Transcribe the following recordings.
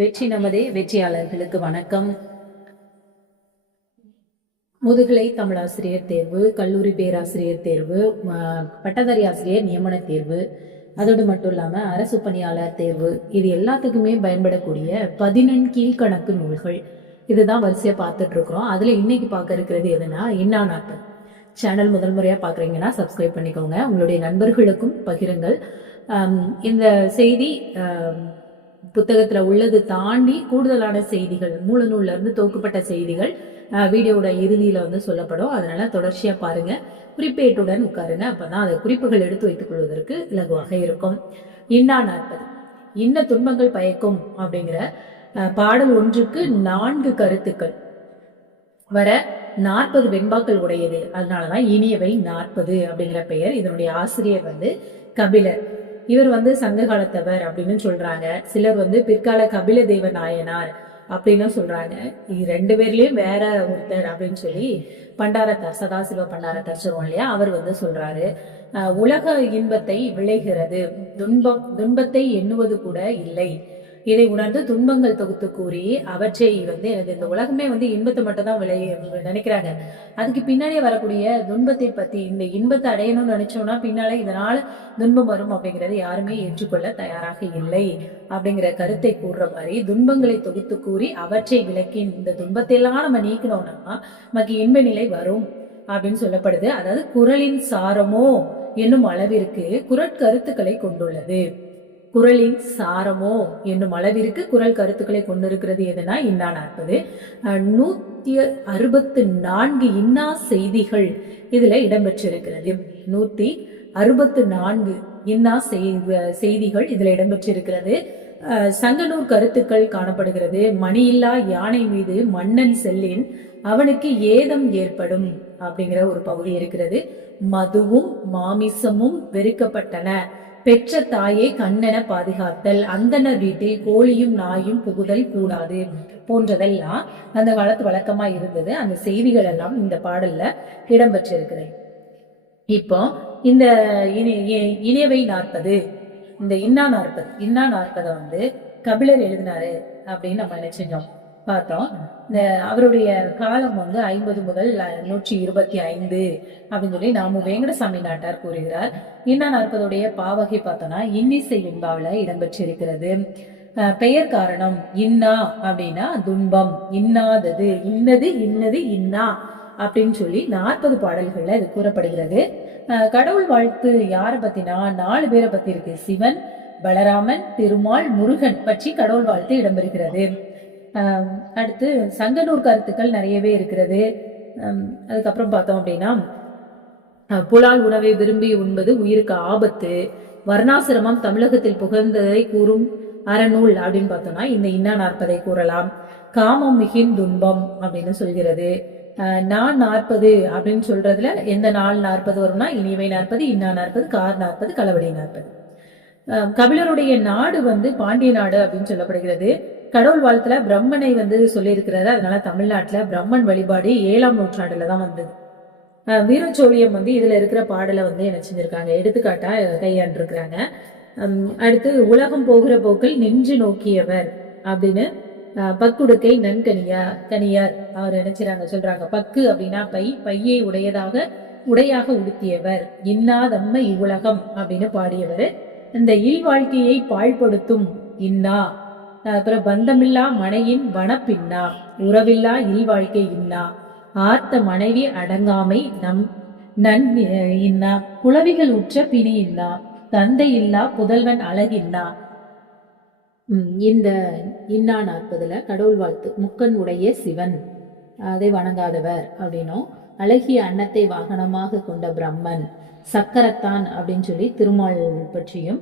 வெற்றி நமதே. வெற்றியாளர்களுக்கு வணக்கம். முதுகலை தமிழாசிரியர் தேர்வு, கல்லூரி பேராசிரியர் தேர்வு, பட்டதாரி ஆசிரியர் நியமன தேர்வு, அதோடு மட்டும் இல்லாம அரசு பணியாளர் தேர்வு, இது எல்லாத்துக்குமே பயன்படக்கூடிய 11 கீழ்கணக்கு நூல்கள் இதுதான் வரிசையா பார்த்துட்டு இருக்கிறோம். அதுல இன்னைக்கு பார்க்க இருக்கிறது எதுனா இன்னாநாட்டு. சேனல் முதல் முறையா பாக்குறீங்கன்னா சப்ஸ்கிரைப் பண்ணிக்கோங்க, உங்களுடைய நண்பர்களுக்கும் பகிருங்கள். இந்த செய்தி புத்தகத்துல உள்ளது தாண்டி கூடுதலான செய்திகள், மூல நூல்ல இருந்து தொகுக்கப்பட்ட செய்திகள் வீடியோட இறுதியில சொல்லப்படும். அதனால தொடர்ச்சியா பாருங்க, குறிப்பேட்டுடன் உட்காருங்க. அப்பதான் அதை குறிப்புகள் எடுத்து வைத்துக் கொள்வதற்கு இலகுவாக இருக்கும். இன்னா 40 இன்ன துன்பங்கள் பயக்கும் அப்படிங்கிற பாடல் ஒன்றுக்கு 4 கருத்துக்கள் வர 40 வெண்பாக்கள் உடையது. அதனாலதான் இனியவை 40 அப்படிங்கிற பெயர். இதனுடைய ஆசிரியர் கபிலர். இவர் சங்க காலத்தவர் அப்படின்னு சொல்றாங்க. சிலர் பிற்கால கபில தேவ நாயனார் அப்படின்னு சொல்றாங்க. ரெண்டு பேர்லயும் வேற ஒருத்தர் அப்படின்னு சொல்லி பண்டாரத்தார், சதாசிவ பண்டாரத்தார் சொல்லுவோம் இல்லையா, அவர் சொல்றாரு. உலக இன்பத்தை விளைகிறது, துன்பத்தை எண்ணுவது கூட இல்லை. இதை உணர்ந்து துன்பங்கள் தொகுத்து கூறி அவற்றை எனக்கு இந்த உலகமே இன்பத்தை மட்டும் தான் நினைக்கிறாங்க. அதுக்கு பின்னாடியே வரக்கூடிய துன்பத்தை பத்தி, இந்த இன்பத்தை அடையணும்னு நினைச்சோம்னா பின்னாலே இதனால துன்பம் வரும் அப்படிங்கறது யாருமே ஏற்றுக்கொள்ள தயாராக இல்லை அப்படிங்கிற கருத்தை கூறுற மாதிரி துன்பங்களை தொகுத்து கூறி அவற்றை விளக்கி இந்த துன்பத்தை எல்லாம் நம்ம நீக்கணும்னா நமக்கு இன்ப நிலை வரும் அப்படின்னு சொல்லப்படுது. அதாவது குறளின் சாரமோ என்னும் அளவிற்கு குறட்கருத்துக்களை கொண்டுள்ளது. குறளின் சாரமோ என்னும் அளவிற்கு குறள் கருத்துக்களை கொண்டிருக்கிறது. எதுனா இன்னா 40. 164 இன்னா செய்திகள் இதுல இடம்பெற்றிருக்கிறது. 164 இன்னா செய்திகள் இதுல இடம்பெற்றிருக்கிறது. சங்கநூர் கருத்துக்கள் காணப்படுகிறது. மணியில்லா யானை மீது மன்னன் செல்லின் அவனுக்கு ஏதம் ஏற்படும் அப்படிங்கிற ஒரு பகுதி இருக்கிறது. மதுவும் மாமிசமும் வெறுக்கப்பட்டன, பெற்ற தாயை கண்ணென பாதுகாத்தல், அந்தனர் வீட்டில் கோழியும் நாயும் புகுதல் கூடாது போன்றதெல்லாம் அந்த காலத்து வழக்கமா இருந்தது. அந்த செய்திகள் எல்லாம் இந்த பாடல்ல இடம்பெற்றிருக்கிறது. இப்போ இந்த இனியவை 40, இந்த இன்னா 40 கபிலர் எழுதினாரு அப்படின்னு நம்ம நினைச்சோம் பார்த்தோம். அவருடைய காலம் 50 முதல் 125 அப்படின்னு சொல்லி நாம வேங்கடசாமி நாட்டார் கூறுகிறார். இன்னா 40 பாவகை பார்த்தோம்னா இன்னிசை வெண்பாவில இடம்பெற்றிருக்கிறது. பெயர் காரணம் இன்னா அப்படின்னா துன்பம், இன்னாதது, இன்னது இன்னது இன்னா அப்படின்னு சொல்லி 40 பாடல்கள்ல இது கூறப்படுகிறது. கடவுள் வாழ்த்து யார பத்தினா 4 பேரை பத்தி இருக்கு. சிவன், பலராமன், திருமால், முருகன் பற்றி கடவுள் வாழ்த்து இடம்பெறுகிறது. அடுத்து சங்கநூர் கருத்துக்கள் நிறையவே இருக்கிறது. அதுக்கப்புறம் பார்த்தோம் அப்படின்னா புலால் உணவை விரும்பி உண்பது உயிருக்கு ஆபத்து, வர்ணாசிரமம் தமிழகத்தில் புகழ்ந்ததை கூறும் அறநூல் அப்படின்னு பார்த்தோம்னா இந்த இன்னா 40 கூறலாம். காமம் மிகின் துன்பம் அப்படின்னு சொல்கிறது. நான் 40 அப்படின்னு சொல்றதுல எந்த நாள் 40 வரும்னா இனியவை 40, இன்னா 40, கார் 40, களவடி 40. கபிலருடைய நாடு பாண்டிய நாடு அப்படின்னு சொல்லப்படுகிறது. கடவுள் வாழ்த்துல பிரம்மனை சொல்லியிருக்கிறாரு. அதனால தமிழ்நாட்டுல பிரம்மன் வழிபாடு 7ஆம் நூற்றாண்டுல தான் வந்தது. வீரச்சோழியம் இதுல இருக்கிற பாடலை என்ன செஞ்சிருக்காங்க, எடுத்துக்காட்டா கையாண்டிருக்கிறாங்க. அடுத்து உலகம் போகிற போக்கில் நின்று நோக்கியவர் அப்படின்னு பக்குடுக்கை கனியார் அவர் நினைச்சாங்க சொல்றாங்க. பக்கு அப்படின்னா பையை உடையாக உடுத்தியவர், இன்னாதம்மை இவ்வுலகம் அப்படின்னு பாடியவர். இந்த இல்வாழ்க்கையை பாழ்படுத்தும் இன்னா, அப்புறம் பந்தமில்லா மனையின் வனப்பின்னா, உறவில்லா இல்வாழ்க்கை இன்னா, ஆர்த்த மனைவி அடங்காமை நன் இன்னா, குளவிகள் உற்ற பிணி இன்னா, தந்தை இல்லா புதல்வன் அழகின்னா. இந்த இன்னா 40 கடவுள் வாழ்த்து முக்கன் உடைய சிவன், அதை வணங்காதவர் அப்படின்னும், அழகிய அன்னத்தை வாகனமாக கொண்ட பிரம்மன், சக்கரத்தான் அப்படின்னு சொல்லி திருமால் பற்றியும்,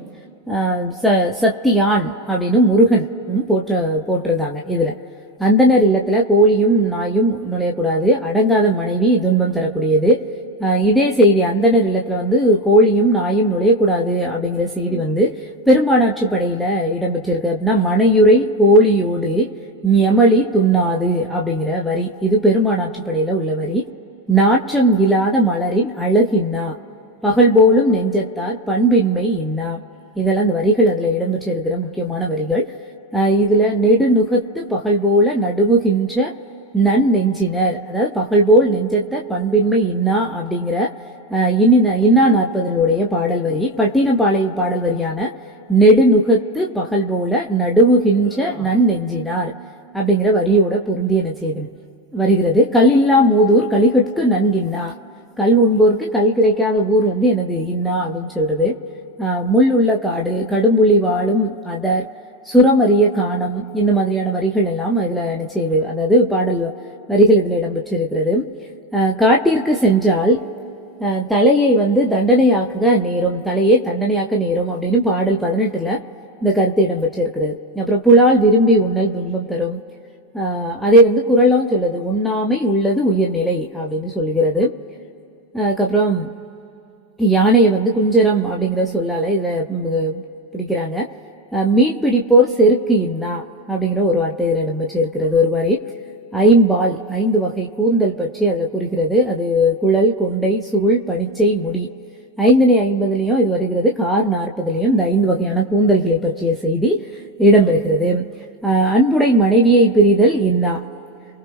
சத்தியான் அப்படின்னு முருகன் போட்டிருந்தாங்க. இதுல அந்தனர் இல்லத்துல கோழியும் நாயும் நுழையக்கூடாது, அடங்காத மனைவி துன்பம் தரக்கூடியது. இதே செய்தி அந்தனர் இல்லத்துல கோழியும் நாயும் நுழையக்கூடாது அப்படிங்கிற செய்தி பெரும்பானாற்று படையில இடம்பெற்றிருக்கு. அப்படின்னா மனையுரை கோழியோடு எமளி துண்ணாது அப்படிங்கிற வரி, இது பெரும்பானாற்று படையில உள்ள வரி. நாற்றம் இல்லாத மலரின் அழகின்னா, பகல் போலும் நெஞ்சத்தார் பண்பின்மை இன்னா, இதெல்லாம் அந்த வரிகள் அதுல இடம்பெற்று இருக்கிற முக்கியமான வரிகள். இதுல நெடுநுகத்து பகல் போல நடுவுகின்ற நன்னெஞ்சினர், அதாவது பகல் போல் நெஞ்சத்த பண்பின்மை இன்னா அப்படிங்கிற இன்னா 40 பாடல் வரி. பட்டினப்பாலை பாடல் வரியான நெடுநுகத்து பகல் போல நடுவுகின்ற நன்னெஞ்சினார் அப்படிங்கிற வரியோட பொருந்தி என்ன செய்து வருகிறது. கல்லில்லா மூதூர் கலிகட்கு நன்கின்னா, கல் உண்போருக்கு கல் கிடைக்காத ஊர் வந்து எனது இன்னா அப்படின்னு சொல்றது. முள் உள்ள காடு, கடும்புள்ளி வாழும் அதர், சுரமறிய காணம், இந்த மாதிரியான வரிகள் எல்லாம் இதுல என்ன செய்யுது, அதாவது பாடல் வரிகள் இதுல இடம்பெற்று இருக்கிறது. காட்டிற்கு சென்றால் தலையை வந்து தண்டனையாக்க நேரும், தலையை தண்டனையாக்க நேரும் அப்படின்னு பாடல் 18 இந்த கருத்து இடம்பெற்று இருக்கிறது. அப்புறம் புலால் விரும்பி உண்ணல் துன்பம் தரும், அதே வந்து குறளும் சொல்லுது, உண்ணாமை உள்ளது உயிர்நிலை அப்படின்னு சொல்லுகிறது. அதுக்கப்புறம் யானையை வந்து குஞ்சரம் அப்படிங்கிற சொல்லால இதுல பிடிக்கிறாங்க. மீன் பிடிப்போர் செருக்கு இன்னா அப்படிங்கிற ஒரு வார்த்தை இதில் இடம்பெற்று இருக்கிறது. ஒரு வரி. ஐம்பால் 5 வகை கூந்தல் பற்றி அதில் குறிக்கிறது. அது குழல், கொண்டை, சுருள், பனிச்சை, முடி. 550 இது வருகிறது. கார் 40 இந்த 5 வகையான கூந்தல்களை பற்றிய செய்தி இடம்பெறுகிறது. அன்புடை மனைவியை பிரிதல் இன்னா,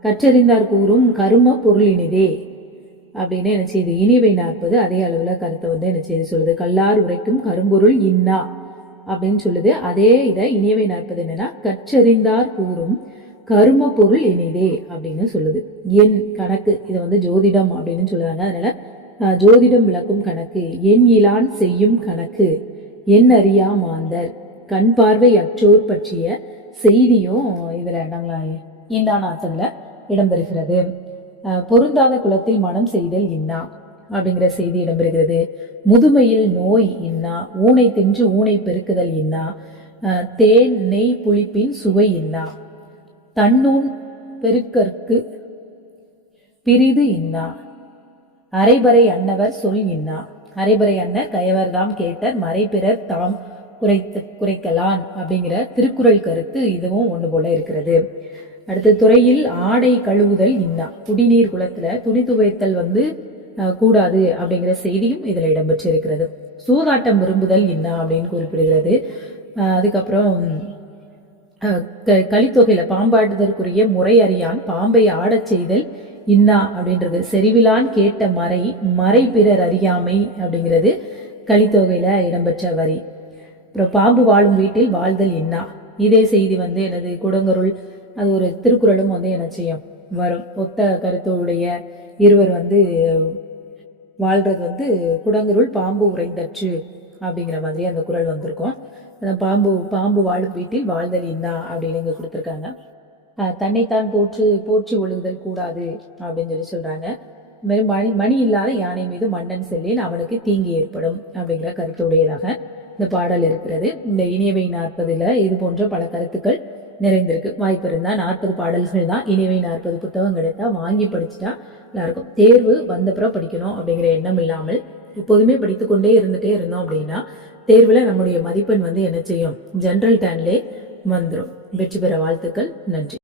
கற்றறிந்தார் கூறும் கரும பொருளினிதே அப்படின்னு என்ன செய்யுது, இனிவை 40 அதே அளவில் கருத்தை வந்து என்ன செய்து சொல்லுது. கல்லார் உரைக்கும் கரும்பொருள் இன்னா அப்படின்னு சொல்லுது. அதே இதை இனியவை 40 என்னன்னா, கற்றறிந்தார் கூறும் கரும பொருள் இனிதே அப்படின்னு சொல்லுது. என் கணக்கு, இதை வந்து ஜோதிடம் அப்படின்னு சொல்லுறாங்க. அதனால ஜோதிடம் விளக்கும் கணக்கு, என் இலான் செய்யும் கணக்கு, என் அறியா மாந்தர், கண் பார்வை அற்றோர் பற்றிய செய்தியும் இதுல இந்தானாத்துல இடம்பெறுகிறது. பொருந்தாத குலத்தில் மனம் செய்தல் இன்னா அப்படிங்கிற செய்தி இடம்பெறுகிறது. முதுமையில் நோய் இன்னா, ஊனை தின்று ஊனை பெருக்குதல் இன்னா, தேன் நெய் புளிப்பின் சுவை இன்னா, தன்னூன் பெருக்கற்கு பிரிது இன்னா, அரைபறை அன்னவர் சொல் இன்னா, அரைபறை அன்னர் கயவர்தாம் கேட்டர் மறைபிறர் தாம் குறைக்கலான் அப்படிங்கிற திருக்குறள் கருத்து இதுவும் ஒன்று போல இருக்கிறது. அடுத்த துறையில் ஆடை கழுவுதல் இன்னா, குடிநீர் குளத்துல துணி துவைத்தல் வந்து கூடாது அப்படிங்கிற செய்தியும் இதுல இடம்பெற்று இருக்கிறது. சூதாட்டம் விரும்புதல் இன்னா அப்படின்னு குறிப்பிடுகிறது. அதுக்கப்புறம் கலித்தொகையில பாம்பாடுதற்குரிய முறை அறியான் பாம்பை ஆடச் செய்தல் இன்னா அப்படின்றது. செறிவிலான் கேட்ட மறை பிறர் அறியாமை அப்படிங்கிறது கலித்தொகையில இடம்பெற்ற வரி. அப்புறம் பாம்பு வாழும் வீட்டில் வாழ்தல் இன்னா, இதே செய்தி வந்து எனது குடங்கருள், அது ஒரு திருக்குறளும் வந்து என்ன செய்யும் வரும். ஒத்த கருத்துடைய இருவர் வந்து வாழ்றது வந்து குடங்கருள் பாம்பு உறைந்தற்று அப்படிங்கிற மாதிரி அந்த குறள் வந்திருக்கும். பாம்பு வாழும் வீட்டில் வாழ்தல் இன்னா அப்படின்னு இங்க கொடுத்துருக்காங்க. தன்னைத்தான் போற்றி ஒழுகுதல் கூடாது அப்படின்னு சொல்றாங்க. மணி இல்லாத யானை மீது மன்னன் செல்லின் அவனுக்கு தீங்கு ஏற்படும் அப்படிங்கிற கருத்துடையதாக இந்த பாடல் இருக்கிறது. இந்த இனியவை 40 இது போன்ற பல கருத்துக்கள் நிறைந்திருக்கு. வாய்ப்பு இருந்தா 40 பாடல்கள் தான். இனியவை 40 புத்தகம் கிடைத்தா வாங்கி படிச்சுட்டா எல்லாருக்கும். தேர்வு வந்தப்புறம் படிக்கணும் அப்படிங்கிற எண்ணம் இல்லாமல் எப்போதுமே படித்துக்கொண்டே இருந்தோம் அப்படின்னா தேர்வுல நம்முடைய மதிப்பெண் வந்து என்ன செய்யும், ஜெனரல் டேன்லே வந்துடும். வெற்றி பெற வாழ்த்துக்கள். நன்றி.